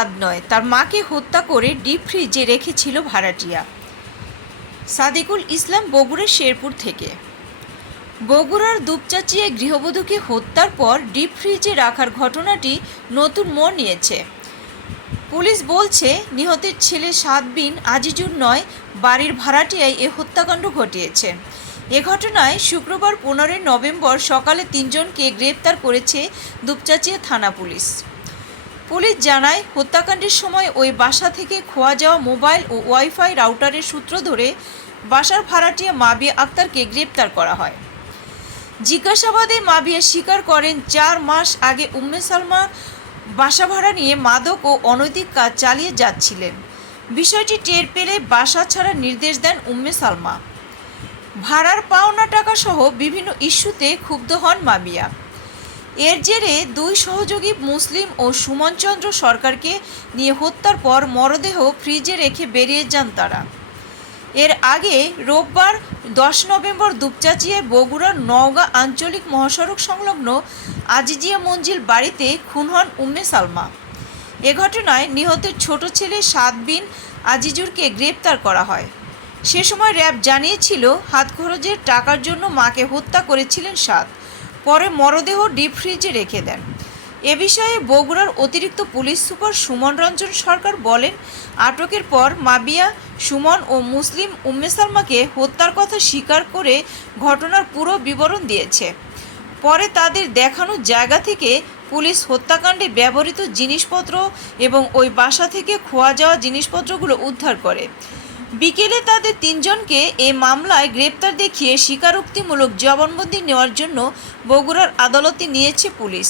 স্বাদ নয়, তার মাকে হত্যা করে ডিপ ফ্রিজে রেখেছিল ভাড়াটিয়া। সাদিকুল ইসলাম বগুড়ার শেরপুর থেকে। বগুড়ার দুপচাচিয়ায় গৃহবধূকে হত্যার পর ডিপ ফ্রিজে রাখার ঘটনাটি নতুন মোড় নিয়েছে। পুলিশ বলছে, নিহতের ছেলে সাদ বিন আজিজুর নয়, বাড়ির ভাড়াটিয়ায় এ হত্যাকাণ্ড ঘটিয়েছে। এ ঘটনায় শুক্রবার 15 নভেম্বর সকালে 3 জনকে গ্রেপ্তার করেছে দুপচাচিয়া থানা পুলিশ। পুলিশ জানায়, হত্যাকাণ্ডের সময় ওই বাসা থেকে খোয়া যাওয়া মোবাইল ও ওয়াইফাই রাউটারের সূত্র ধরে বাসার ভাড়াটিয়া মাবিয়া আক্তারকে গ্রেপ্তার করা হয়। জিজ্ঞাসাবাদে মাবিয়া স্বীকার করেন 4 মাস আগে উম্মে সালমা বাসা ভাড়া নিয়ে মাদক ও অনৈতিক কাজ চালিয়ে যাচ্ছিলেন। বিষয়টি টের পেলে বাসা ছাড়ার নির্দেশ দেন উম্মে সালমা। ভাড়ার পাওনা টাকা সহ বিভিন্ন ইস্যুতে ক্ষুব্ধ হন মাবিয়া। এর জেরে 2 সহযোগী মুসলিম ও সুমন চন্দ্র সরকারকে নিয়ে হত্যার পর মরদেহ ফ্রিজে রেখে বেরিয়ে যান তারা। এর আগে রোববার 10 নভেম্বর দুপচাচিয়ায় বগুড়ার নওগাঁ আঞ্চলিক মহাসড়ক সংলগ্ন আজিজিয়া মঞ্জিল বাড়িতে খুন হন উম্মে সালমা। এ ঘটনায় নিহতের ছোট ছেলে সাদ বিন আজিজুরকে গ্রেপ্তার করা হয়। সে সময় র্যাব জানিয়েছিল, হাত খরচের টাকার জন্য মাকে হত্যা করেছিলেন সাদ, পরে মরদেহ ডিপ ফ্রিজে রেখে দেন। এ বিষয়ে বগুড়ার অতিরিক্ত পুলিশ সুপার সুমন রঞ্জন সরকার বলেন, আটকের পর মাবিয়া, সুমন ও মুসলিম উম্মে সালমাকে হত্যার কথা স্বীকার করে ঘটনার পুরো বিবরণ দিয়েছে। পরে তাদের দেখানো জায়গা থেকে পুলিশ হত্যাকাণ্ডে ব্যবহৃত জিনিসপত্র এবং ওই বাসা থেকে খোয়া যাওয়া জিনিসপত্রগুলো উদ্ধার করে। বিকেলে তাদের 3 জনকে এ মামলায় গ্রেপ্তার দেখিয়ে স্বীকারোক্তিমূলক জবানবন্দি নেওয়ার জন্য বগুড়ার আদালতে নিয়েছে পুলিশ।